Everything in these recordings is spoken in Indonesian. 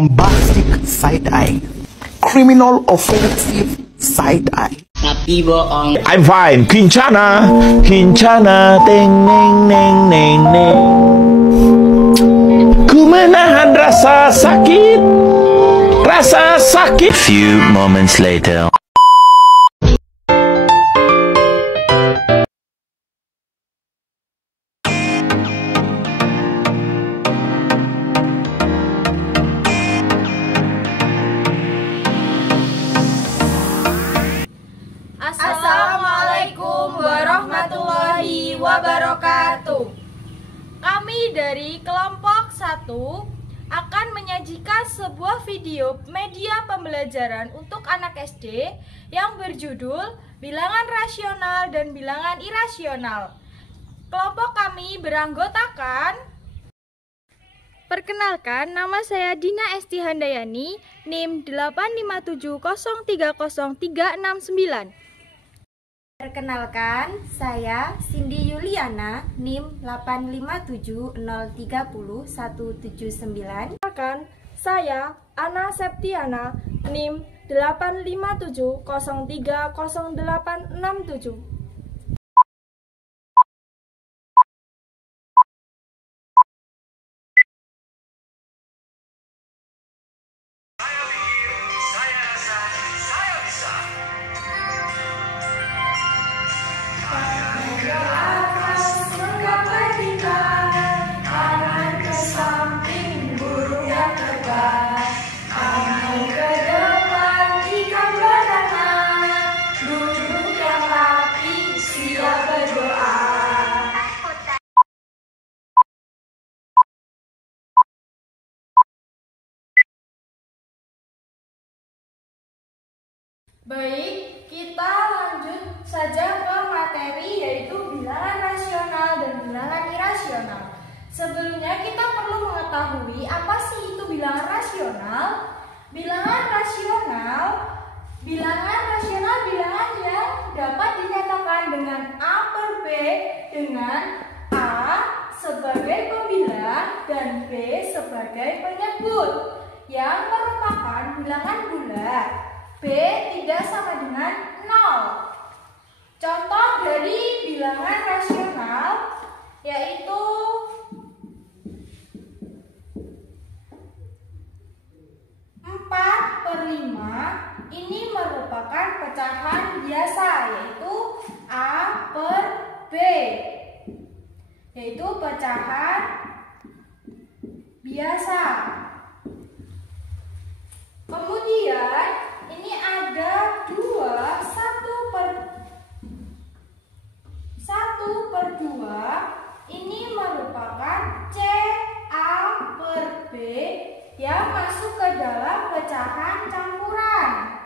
bombastic side-eye, criminal offensive side-eye. Tapi bohong. I'm fine. Kincana, kincana, teng neng neng neng neng. Ku menahan rasa sakit, rasa sakit. Few moments later. Assalamualaikum warahmatullahi wabarakatuh. Kami dari kelompok 1 akan menyajikan sebuah video media pembelajaran untuk anak SD yang berjudul Bilangan Rasional dan Bilangan Irasional. Kelompok kami beranggotakan, perkenalkan, nama saya Dina Esti Handayani, NIM 857030369. Perkenalkan, saya Cindy Yuliana, NIM 857030179. Perkenalkan, saya Ana Septiana, NIM 857030867. Baik, kita lanjut saja ke materi, yaitu bilangan rasional dan bilangan irasional. Sebelumnya kita perlu mengetahui apa sih itu bilangan rasional. Bilangan rasional bilangan yang dapat dinyatakan dengan A per B dengan A sebagai pembilang dan B sebagai penyebut yang merupakan bilangan bulat. B tidak sama dengan 0. Contoh dari bilangan rasional yaitu 4/5. Ini merupakan pecahan biasa, yaitu A per B, yaitu pecahan biasa. Kemudian ini ada 1/2. Ini merupakan C A per B yang masuk ke dalam pecahan campuran.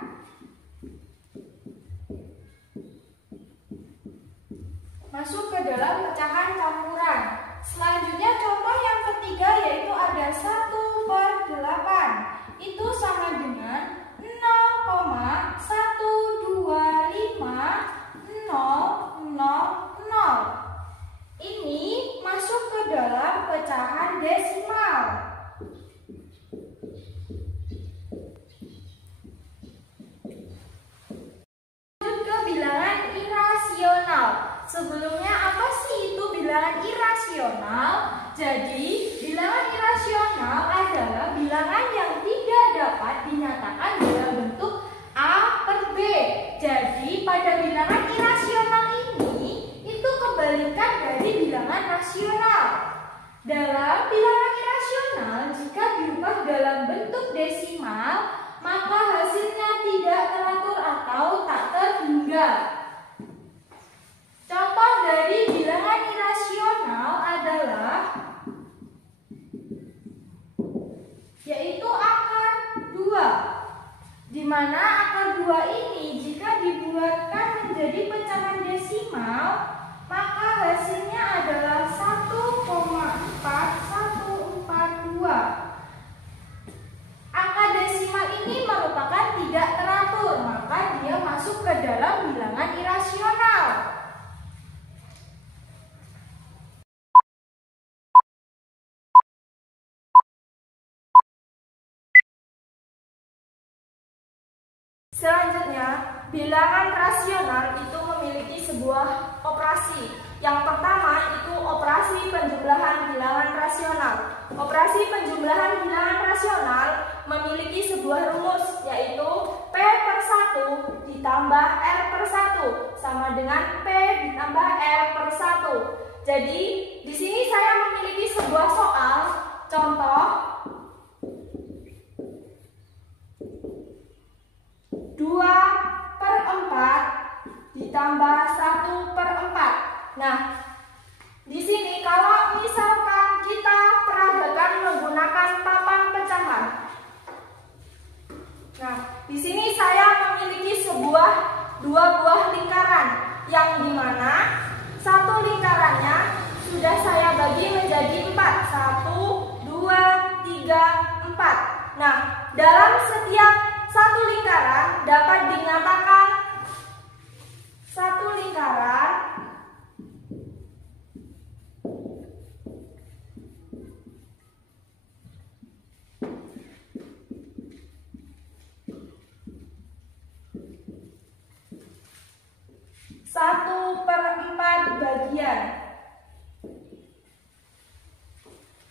Selanjutnya contoh yang ketiga yaitu ada 1/8. Itu sama dengan 0,1250000. Ini masuk ke dalam pecahan desimal. Lanjut ke bilangan irasional. Sebelumnya apa sih itu bilangan irasional? Jadi, bilangan irasional adalah bilangan yang tidak dapat dinyatakan dalam bentuk A per B. Jadi, pada bilangan irasional ini, itu kebalikan dari bilangan rasional. Dalam bilangan irasional, jika diubah dalam bentuk desimal, maka hasilnya tidak teratur atau tak terhingga. Contoh dari bilangan irasional adalah yaitu akar 2, di mana akar 2 ini jika dibuatkan menjadi pecahan desimal, maka hasilnya adalah 1,4142. Angka desimal ini merupakan tidak teratur, maka dia masuk ke dalam bilangan irasional. Selanjutnya, bilangan rasional itu memiliki sebuah operasi. Yang pertama itu operasi penjumlahan bilangan rasional. Operasi penjumlahan bilangan rasional memiliki sebuah rumus, yaitu P per 1 ditambah R per 1 sama dengan P ditambah R per 1. Jadi, di sini saya memiliki sebuah soal contoh 2 per 4 ditambah 1 per 4. Nah, di sini kalau misalkan kita peragakan menggunakan papan pecahan. Nah, di sini saya memiliki dua buah lingkaran yang dimana satu lingkarannya sudah saya bagi menjadi 4. 1, 2, 3, 4. Nah, dalam setiap satu lingkaran dapat dinyatakan satu lingkaran satu per 4 bagian.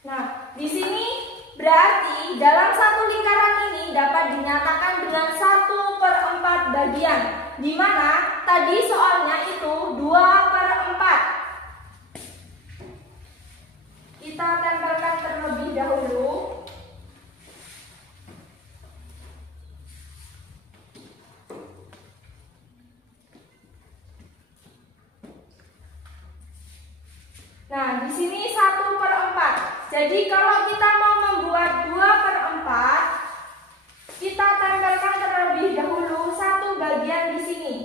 Nah, di sini berarti dalam satu lingkaran ini dapat dinyatakan dengan 1 per 4 bagian, di mana tadi soalnya itu 2 per 4. Kita tempelkan terlebih dahulu. Nah, di sini 1 per 4. Jadi kalau kita mau membuat 2 per 4, kita tempelkan terlebih dahulu satu bagian di sini.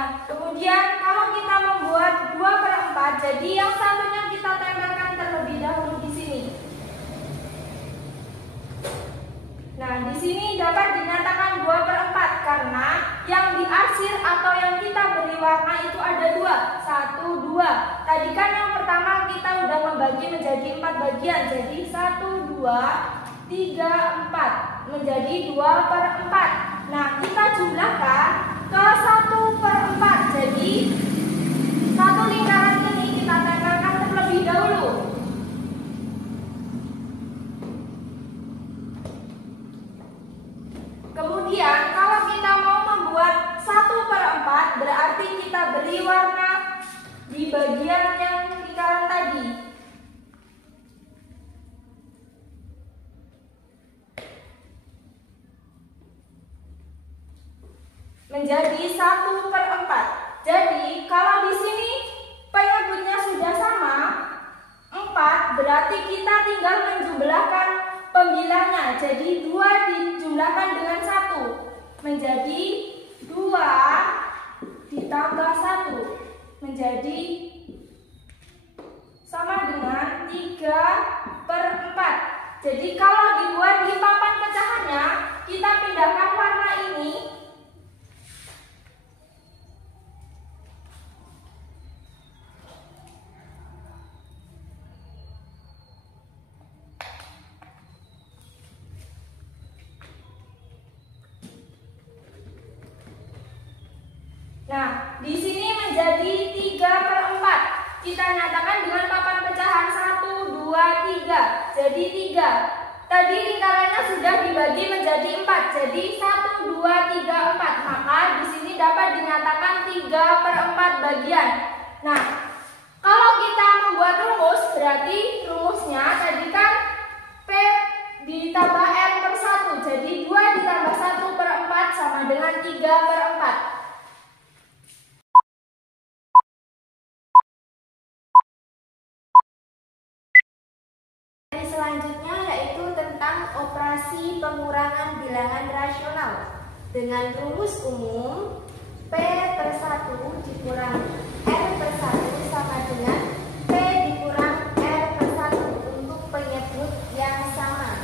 Nah, kemudian kalau kita membuat 2 per 4, jadi yang satunya kita tempelkan terlebih dahulu di sini. Nah, di sini dapat dinyatakan 2 per 4 karena yang diarsir atau yang kita beri warna itu ada 2. 1, 2. Tadi kan yang pertama kita udah membagi menjadi 4 bagian. Jadi 1, 2, 3, 4. Menjadi 2 per 4. Nah, kita jumlahkan ke 1 per 4. Jadi, satu lingkaran ini kita tempelkan terlebih dahulu. Kemudian kalau kita mau membuat 1 per 4 berarti kita beri warna di bagian yang lingkaran tadi. Menjadi 1 per 4. Jadi kalau di sini penyebutnya sudah sama 4 berarti kita tinggal menjumlahkan pembilangnya. Jadi 2 dijumlahkan dengan 1 menjadi 2 ditambah 1 menjadi sama dengan 3 per 4. Jadi kalau dibuat di papan pecahannya, kita pindahkan warna ini. Nah, di sini menjadi 3 per 4. Kita nyatakan dengan papan pecahan 1, 2, 3. Jadi 3. Tadi lingkarannya sudah dibagi menjadi 4. Jadi 1, 2, 3, 4. Maka di sini dapat dinyatakan 3 per 4 bagian. Nah, kalau kita membuat rumus, berarti rumusnya tadi kan P ditambah R per 1. Jadi 2 ditambah 1 per 4 sama dengan 3 per 4. Selanjutnya yaitu tentang operasi pengurangan bilangan rasional dengan rumus umum P per 1 dikurang R per 1 sama dengan P dikurang R per 1 untuk penyebut yang sama.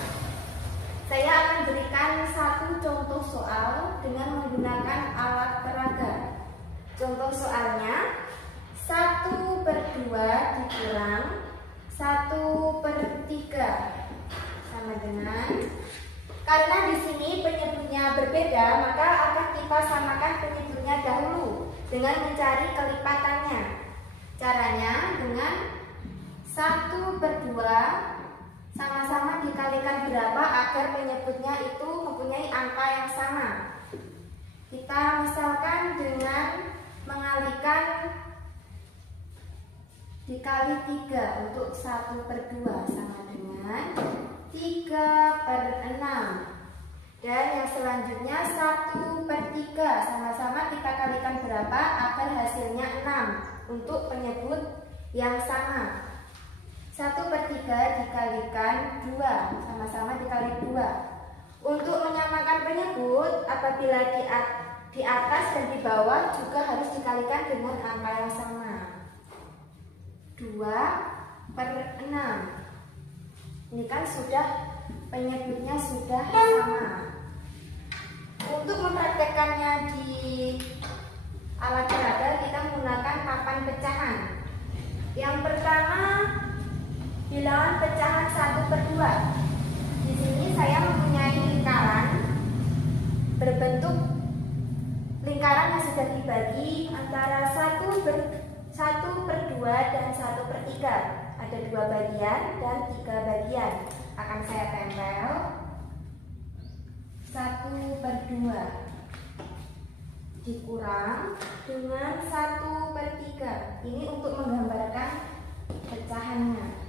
Saya akan berikan satu contoh soal dengan menggunakan alat peraga. Contoh soalnya 1/2 dikurang 1/3 sama dengan, karena di sini penyebutnya berbeda, maka akan kita samakan penyebutnya dahulu dengan mencari kelipatannya. Caranya dengan 1/2 sama-sama dikalikan berapa agar penyebutnya itu mempunyai angka yang sama. Kita misalkan dengan mengalikan dikali 3 untuk 1/2 sama dengan 3/6. Dan yang selanjutnya 1/3 sama-sama kita kalikan berapa agar hasilnya 6 untuk penyebut yang sama. 1/3 dikalikan 2 sama-sama dikali 2. Untuk menyamakan penyebut apabila di atas dan di bawah juga harus dikalikan dengan angka yang sama. 2/6. Ini kan sudah penyebutnya sudah sama. Untuk mempraktekannya di alat peraga kita menggunakan papan pecahan. Yang pertama bilangan pecahan 1/2. Di sini saya mempunyai lingkaran berbentuk lingkaran yang sudah dibagi antara 1/2 dan 1/3. Ada 2 bagian dan 3 bagian. Akan saya tempel 1/2 dikurang dengan 1/3. Ini untuk menggambarkan pecahannya.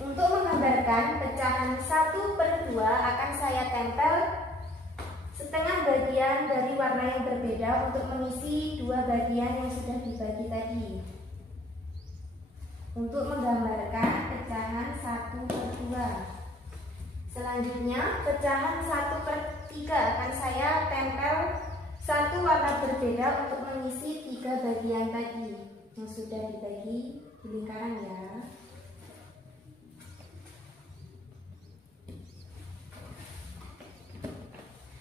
Untuk menggambarkan pecahan 1/2 akan saya tempel setengah bagian dari warna yang berbeda untuk mengisi 2 bagian yang sudah dibagi tadi. Untuk menggambarkan pecahan 1/2. Selanjutnya pecahan 1/3 akan saya tempel satu warna berbeda untuk mengisi 3 bagian tadi yang sudah dibagi di lingkaran ya.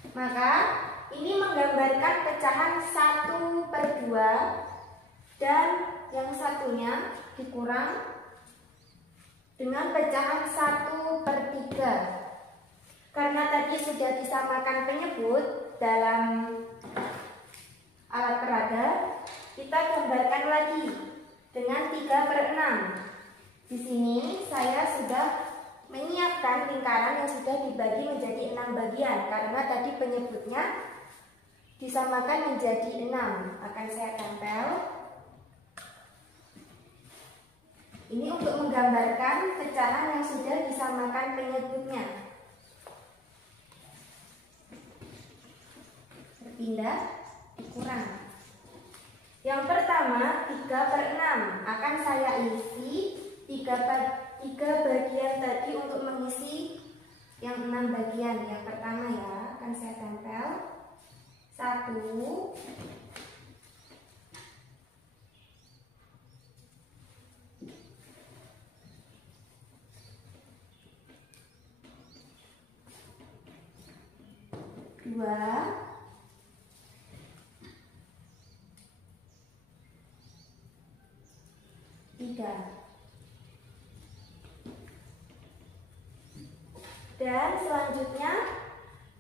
Maka ini menggambarkan pecahan 1/2 dan yang satunya dikurang dengan pecahan 1/3. Karena tadi sudah disamakan penyebut dalam alat peraga, kita gambarkan lagi dengan 3/6. Di sini saya sudah menyiapkan lingkaran yang sudah dibagi menjadi 6 bagian karena tadi penyebutnya disamakan menjadi 6. Akan saya tempel. Ini untuk menggambarkan pecahan yang sudah disamakan penyebutnya. Berpindah, dikurang. Yang pertama 3/6 akan saya isi 3 bagian tadi untuk mengisi yang 6 bagian. Yang pertama ya, akan saya tempel 1, 2, 3. Dan selanjutnya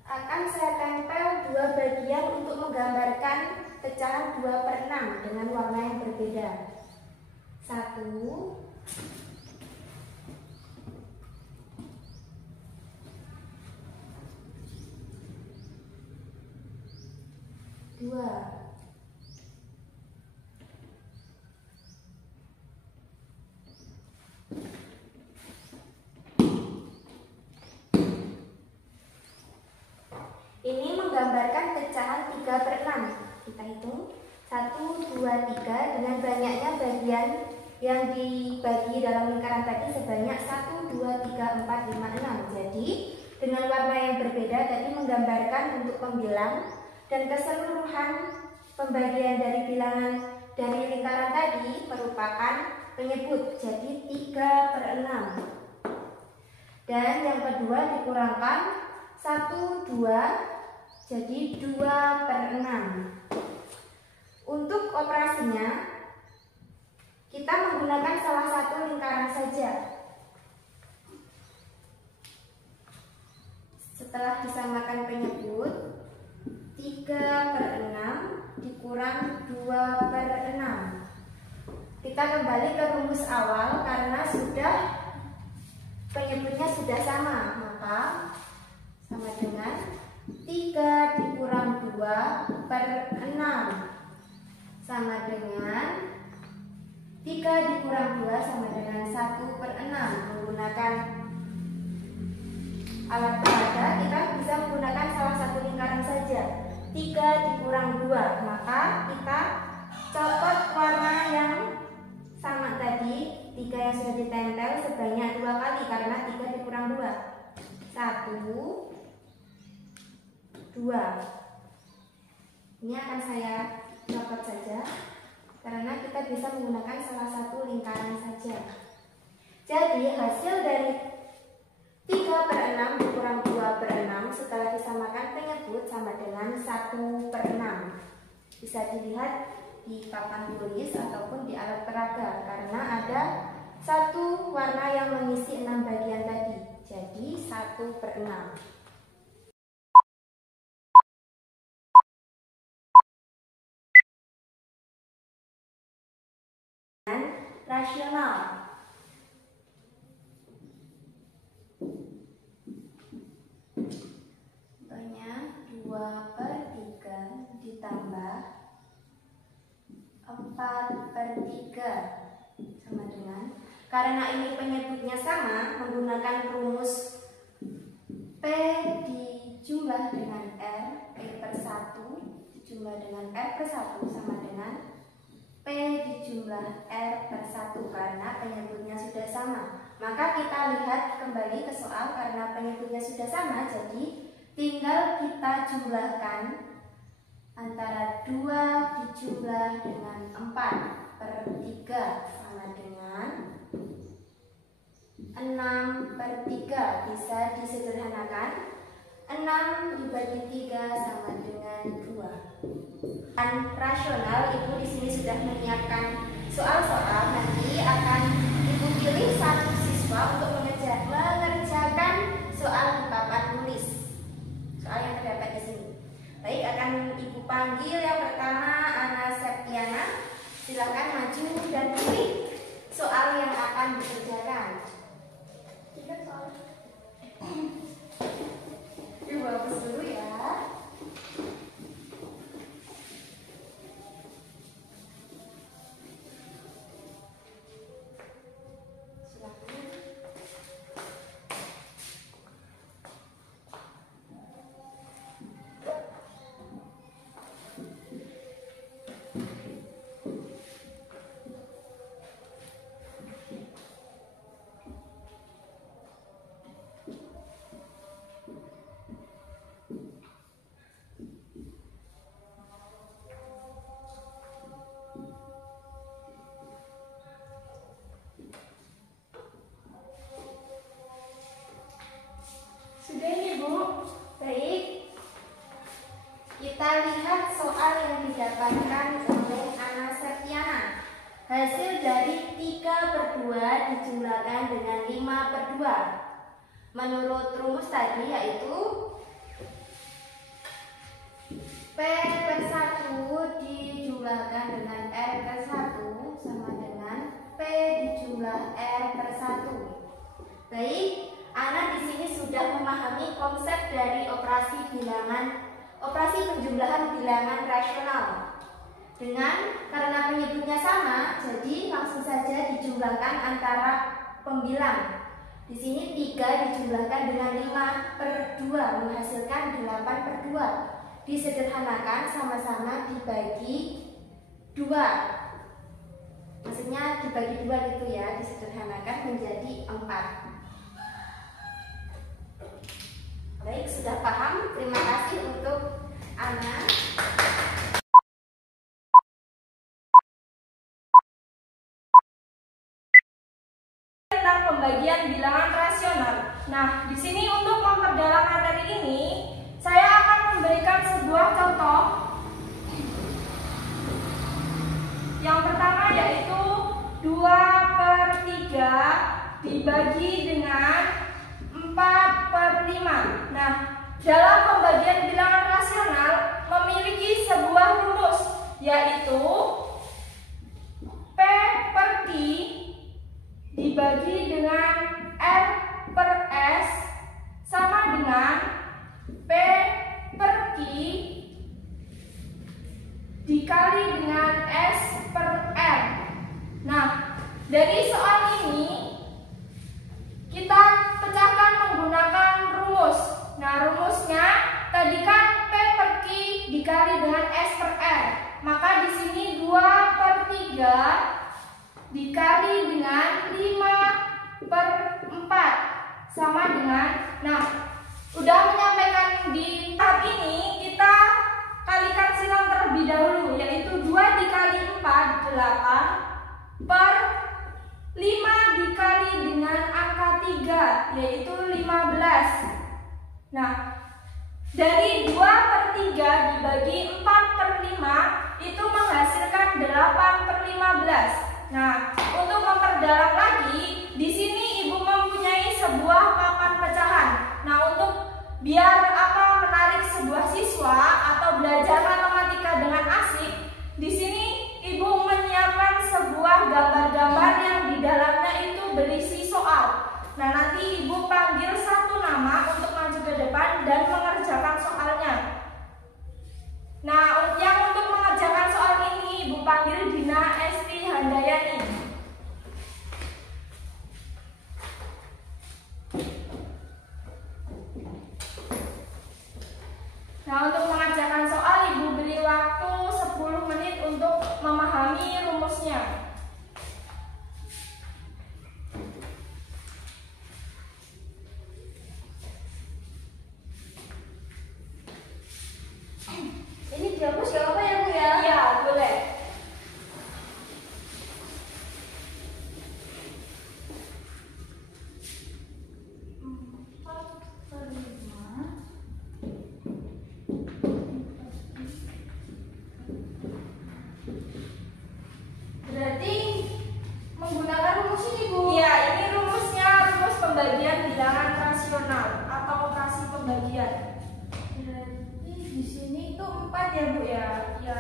akan saya tempel 2 bagian untuk menggambarkan pecahan 2/6 dengan warna yang berbeda. 1, 2. Ini menggambarkan pecahan 3/6. Kita hitung 1, 2, 3 dengan banyaknya bagian yang dibagi dalam lingkaran tadi sebanyak 1, 2, 3, 4, 5, 6. Jadi dengan warna yang berbeda tadi menggambarkan untuk pembilang dan keseluruhan pembagian dari bilangan dari lingkaran tadi merupakan penyebut. Jadi 3/6. Dan yang kedua dikurangkan 1, 2, jadi 2/6. Untuk operasinya, kita menggunakan salah satu lingkaran saja. Setelah disamakan penyebut, 3/6 dikurang 2/6. Kita kembali ke rumus awal karena penyebutnya sudah sama, maka sama dengan 3 dikurang 2/6 sama dengan 3 dikurang 2 sama dengan 1/6. Menggunakan alat peraga kita bisa menggunakan salah satu lingkaran saja. 3 dikurang 2, maka kita copot warna yang sama tadi. 3 yang sudah ditempel sebanyak 2 kali karena 3 dikurang 2. 1, 2. Ini akan saya copot saja karena kita bisa menggunakan salah satu lingkaran saja. Jadi hasil dari 3/6 dikurang 2/6 setelah disamakan penyebut sama dengan 1/6. Bisa dilihat di papan tulis ataupun di alat peraga karena ada satu warna yang mengisi 6 bagian tadi. Jadi 1/6. Rasional. Contohnya 2/3 ditambah 4/3 sama dengan, karena ini penyebutnya sama, menggunakan rumus P dijumlah dengan R, P/1 dijumlah dengan R/1 sama dengan P dijumlah R/1 karena penyebutnya sudah sama. Maka kita lihat kembali ke soal karena penyebutnya sudah sama, jadi tinggal kita jumlahkan antara 2 dijumlah dengan 4/3 sama dengan 6/3. Bisa disederhanakan, 6 dibagi 3 sama dengan 2. Dan rasional, Ibu di sini sudah menyiapkan soal-soal. Nanti akan Ibu pilih satu siswa untuk mengerjakan soal di papan tulis. Soal yang terdapat di sini. Baik, akan Ibu panggil yang pertama Ana Septiana. Silakan maju dan pilih soal yang akan dikerjakan. Ibu hapus dulu ya. Sudah ini Bu. Baik, kita lihat soal yang didapatkan oleh Ana Septiana. Hasil dari 3/2 dijumlahkan dengan 5/2. Menurut rumus tadi yaitu P/1 dijumlahkan dengan R/1 sama dengan P dijumlah R/1. Baik, Ana di sini sudah memahami konsep dari operasi penjumlahan bilangan rasional. Karena penyebutnya sama, jadi langsung saja dijumlahkan antara pembilang. Di sini 3 dijumlahkan dengan 5/2 menghasilkan 8/2. Disederhanakan sama-sama dibagi 2. Maksudnya dibagi 2 gitu ya, disederhanakan menjadi 4. Baik, sudah paham? Terima kasih untuk Ana. Tentang pembagian bilangan rasional. Nah, di sini untuk memperdalam materi ini, saya akan memberikan sebuah contoh. Yang pertama yaitu 2/3 dibagi dengan 4/5. Nah, dalam pembagian bilangan rasional memiliki sebuah rumus, yaitu P per Q dibagi dengan R per S sama dengan P per Q dikali dengan S per R. Nah, dari soal ini kita pecahkan menggunakan rumus. Nah, rumusnya tadi kan P per Q dikali dengan S per R. Maka di sini 2/3 dikali dengan 5/4 sama dengan, nah, udah menyampaikan di tahap ini kita kalikan silang terlebih dahulu, yaitu 2 dikali 4 8 per 5 dikali dengan angka 3 yaitu 15. Nah, dari 2/3 dibagi 4/5 itu menghasilkan 8/15. Nah, untuk memperdalam lagi, di sini Ibu mempunyai sebuah papan pecahan. Nah, untuk biar menarik sebuah siswa atau belajar matematika dengan asik, di sini Ibu menyiapkan sebuah gambar-gambar yang di dalamnya itu berisi soal. Nah, nanti Ibu panggil satu nama untuk maju ke depan dan mengerjakan soalnya. Nah, yang untuk mengerjakan soal ini Ibu panggil Dina Esti Handayani. Nah, untuk mengerjakan soal Ibu beri waktu 10 menit untuk memahami rumusnya. Ini dihapus gak apa-apa ya Bu ya? Iya, boleh. Berarti menggunakan rumus ini, Bu? Iya, ini rumusnya, rumus pembagian bilangan rasional atau operasi pembagian. Berarti di sini itu 4 ya, Bu ya? Ya.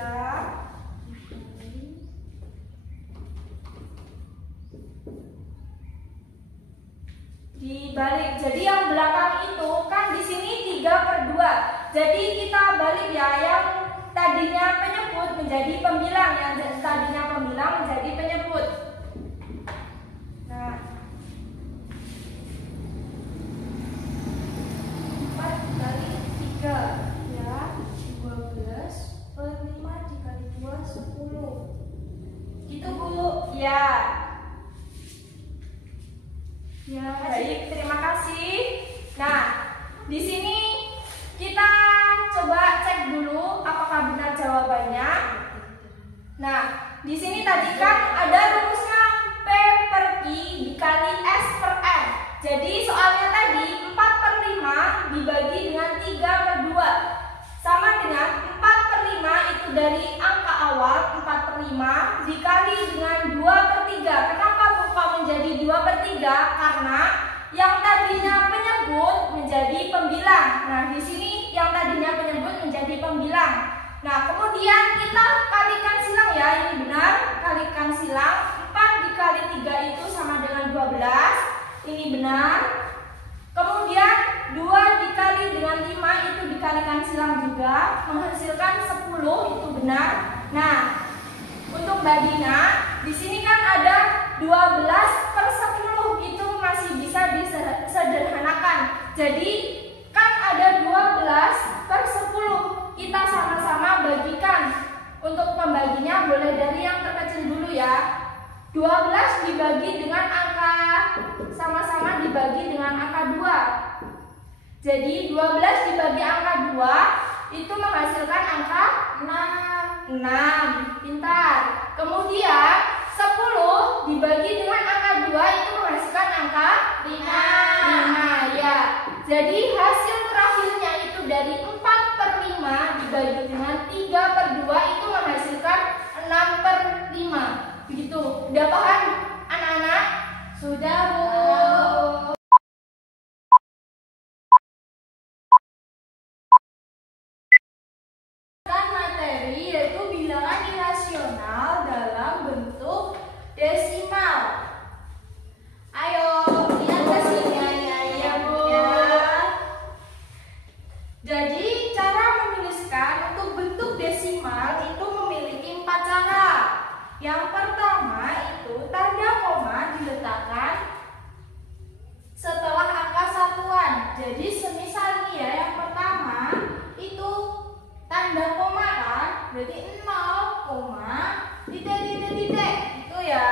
Dibalik. Jadi yang belakang itu kan di sini 3/2. Jadi kita balik ya, yang tadinya penyebut menjadi pembilang, yang tadinya pembilang menjadi penyebut. Nah, 4 kali 3 ya, 12/5 dikali 2 10. Gitu, Bu. Ya. Ya, baik, terima kasih. Nah, di sini kita coba cek dulu apakah benar jawabannya. Nah, di sini tadi kan ada rumusnya P per Q dikali S per R. Jadi soalnya tadi 4/5 dibagi dengan 3/2 sama dengan 4/5 itu dari angka awal 4/5 dikali dengan 2/3. Kenapa kok menjadi 2/3? Karena yang tadinya penyebut menjadi pembilang. Nah, di sini yang tadinya penyebut menjadi pembilang. Nah, kemudian kita kalikan silang ya, ini benar, kalikan silang. 4 dikali 3 itu sama dengan 12. Ini benar. Kemudian 2 dikali dengan 5 itu dikalikan silang juga, menghasilkan 10, itu benar. Nah, untuk Mbak Dina, di sini kan ada 12/10, itu masih bisa disederhanakan. Jadi kan ada 12/10, kita sama-sama bagikan. Untuk pembaginya boleh dari yang terkecil dulu ya. 12 dibagi dengan angka, sama-sama dibagi dengan angka 2. Jadi 12 dibagi angka 2 itu menghasilkan angka 6. Pintar. Kemudian 10 dibagi dengan angka 2 itu menghasilkan menuliskan angka 5 ya. Jadi hasil terakhirnya itu dari 4/5 dibagi dengan 3/2 itu menghasilkan 6/5. Begitu. Udah paham anak-anak? Sudah, Bu. Materi yaitu bilangan irasional dalam bentuk desimal. Ayo, lihat ke sini ya, Bu. Jadi, cara menuliskan untuk bentuk desimal itu memiliki 4 cara. Yang pertama itu tanda koma diletakkan setelah angka satuan. Jadi, semisal nih ya, yang pertama itu tanda koma kan, berarti 0, titik itu ya.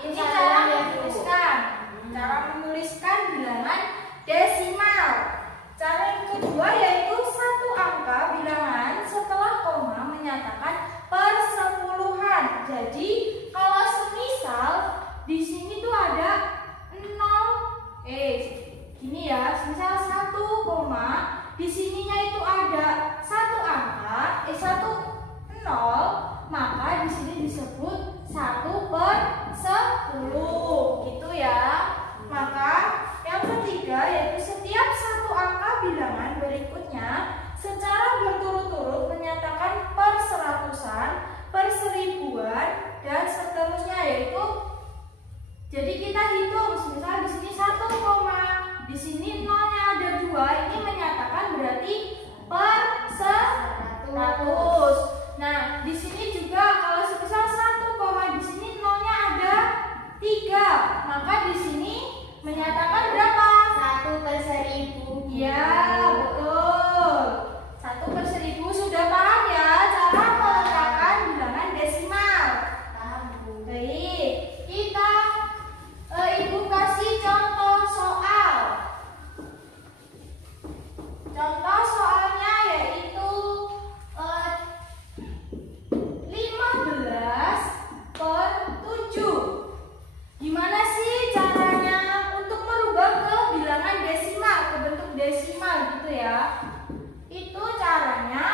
Ini cara menuliskan. Cara menuliskan bilangan desimal. Cara yang kedua yaitu satu angka bilangan setelah koma menyatakan persepuluhan. Jadi kalau semisal di sini tuh ada 0, gini ya, semisal 1 koma, di sininya itu ada satu angka, 0, maka di sini disebut 1/10 gitu ya. Maka yang ketiga yaitu setiap satu angka bilangan berikutnya secara berturut-turut menyatakan perseratusan, perseribuan, dan seterusnya, yaitu jadi kita hitung misalnya di sini 1 koma, di sini nolnya ada 2, ini menyatakan berarti per 100. Nah, di sini juga kalau semisal 1 koma, di sini nolnya ada 3, maka di sini menyatakan berapa? 1/1000. Ya, betul. 1/1000. Sudah paham ya cara meletakkan bilangan desimal? Paham, Bu. Baik, kita Ibu kasih contoh soal. Contoh soalnya yaitu 15/7. Gimana sih caranya untuk merubah ke bilangan desimal, ke bentuk desimal gitu ya? Itu caranya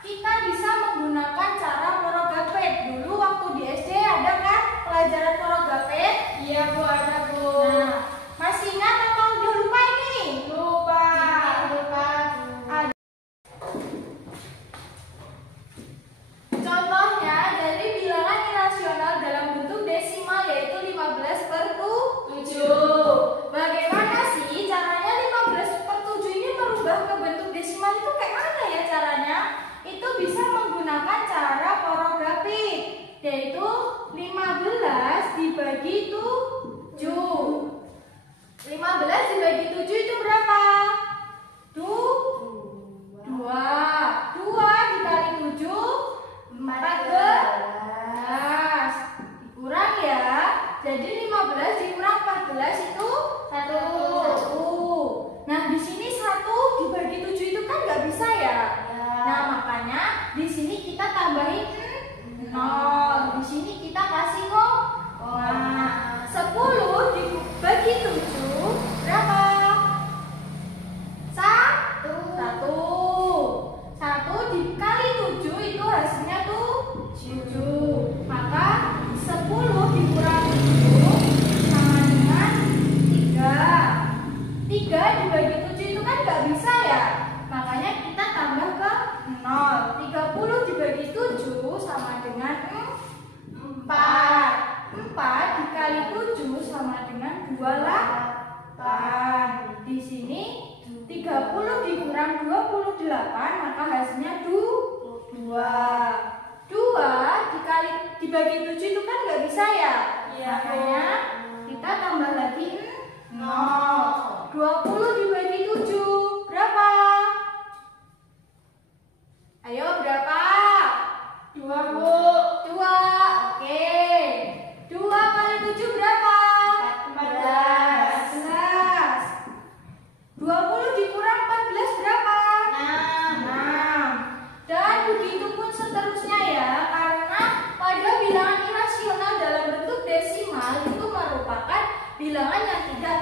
kita bisa menggunakan cara Morogapet. Dulu waktu di SD ada kan pelajaran Morogapet? Iya, Bu, ada, Bu. Nah, masih ingat atau udah lupa ini? Lupa. Contohnya dari bilangan irasional dalam bentuk desimal yaitu 15/7. Bagaimana sih caranya 15/7 ini merubah ke bentuk desimal itu kayak mana ya caranya? Itu bisa menggunakan cara Morogapet, yaitu 15 dibagi 7. 15 dibagi 7 itu berapa? 2 dikali 7 14. Dikurang ya. Jadi 15 dikurang 14 itu 1. Nah, di sini 1 dibagi 7 itu kan nggak bisa ya. Nah, makanya di sini kita tambahin 0. Di sini kita kasih koma. 10 dibagi 7 berapa? 1 dikali 7 itu hasilnya tuh 7. Maka 10 dikurang 7 sama dengan 3. 3 dibagi 7 itu kan nggak bisa ya. Makanya kita tambah ke 0. 30 dibagi 7 sama dengan 4. 4 dikali 7 sama dengan 28. Di sini 30 dikurang 28 maka hasilnya 2. 2 dibagi 7 itu kan nggak bisa ya. Makanya kita tambah lagi 0. 20 dibagi 7 berapa? Ayo berapa? 2, Bu. 2. Oke. 2 kali 7 berapa? 14. 20 dikurang 14 berapa? 6. Dan begitu pun seterusnya ya, karena pada bilangan irasional dalam bentuk desimal itu merupakan bilangan yang tidak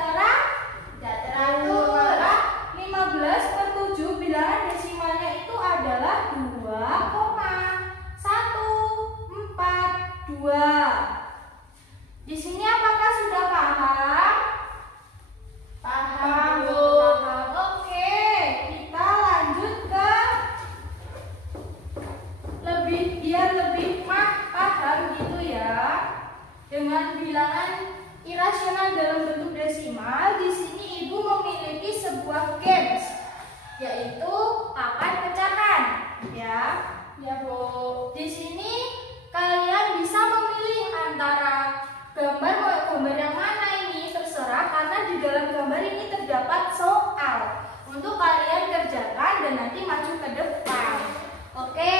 terdapat soal untuk kalian kerjakan dan nanti maju ke depan. Oke,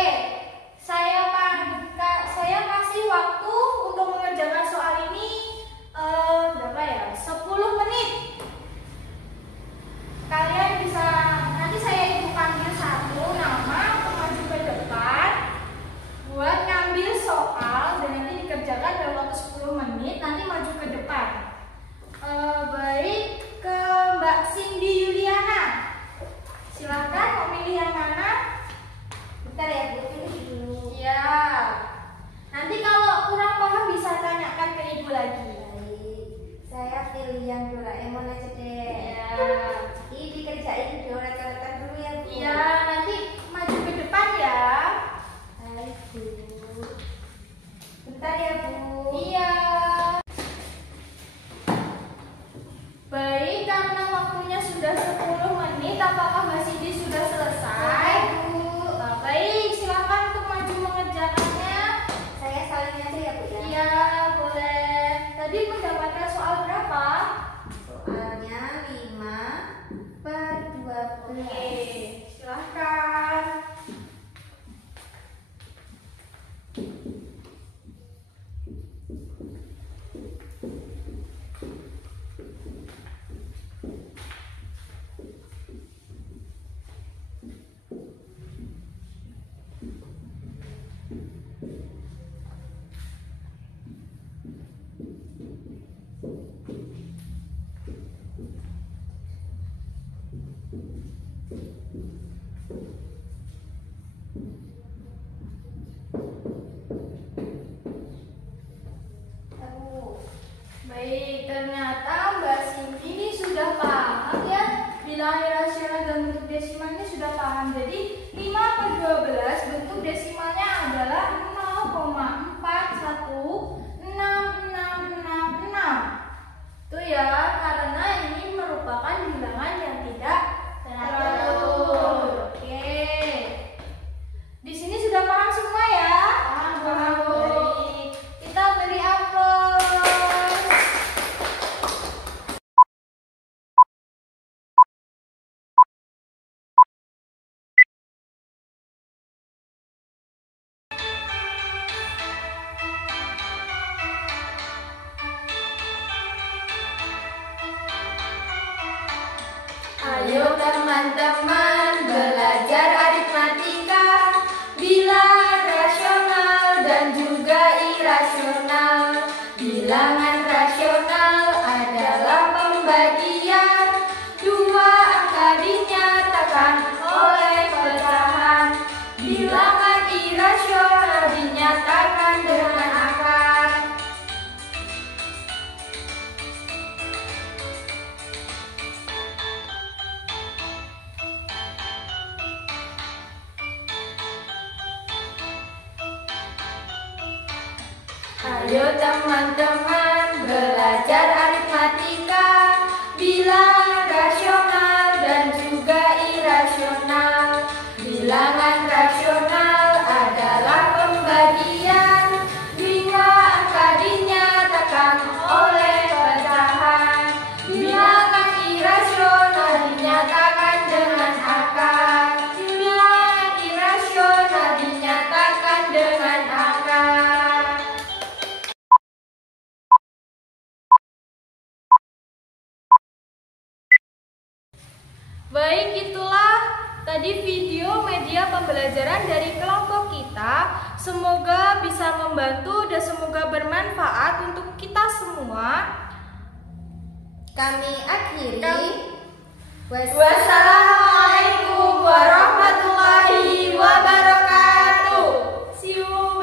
saya kasih waktu untuk mengerjakan soal ini berapa ya? 10 menit. Kalian bisa, nanti saya ibu panggil satu nama untuk maju ke depan buat ngambil soal dan nanti dikerjakan dalam waktu 10 menit, nanti maju ke depan. Baik, ke Mbak Cindy Yuliana. Silakan mau pilih yang mana? Bentar ya Bu, pilih dulu. Iya. Nanti kalau kurang paham bisa tanyakan ke ibu lagi. Baik, saya pilih yang Doraemon aja deh. Iya. Ini dikerjain coret-coretan dulu ya Bu. Iya, nanti maju ke depan ya. Baik Bu. Bentar ya Bu. Iya. Baik, karena waktunya sudah 10 menit, apakah Mbak Cindy sudah selesai? Bu. Baik, silakan untuk maju mengerjakannya. Saya salin aja ya Bu ya. Iya, boleh. Tadi mendapatkan soal berapa? Soalnya 5/12. Oke, silahkan. Baik, ternyata Mbak Cindy ini sudah paham ya. Bilangan irasional dan bentuk desimalnya sudah paham. Jadi 5/12 bentuk desimalnya adalah 0,41666. Itu ya, karena ini merupakan bilangan yang tidak teratur. Oke. Di sini sudah paham semua ya? Paham. Baik. Kita beri aplaus. Ayo teman-teman belajar aritmatika, bilangan rasional dan juga irasional. Bilangan rasional adalah pembagian dua angka dinyatakan oleh pecahan. Bilangan irasional dinyatakan dengan akar. Ayo teman-teman belajar aritmatika, bilangan rasional dan juga irasional. Bilangan rasional adalah pembagian dua angka dinyatakan oleh pecahan. Bilangan irasional dinyatakan dengan akar. Bilangan irasional dinyatakan dengan akar. Baik, itulah tadi video media pembelajaran dari kelompok kita. Semoga bisa membantu dan semoga bermanfaat untuk kita semua. Kami akhiri. Wassalamualaikum warahmatullahi wabarakatuh. See you.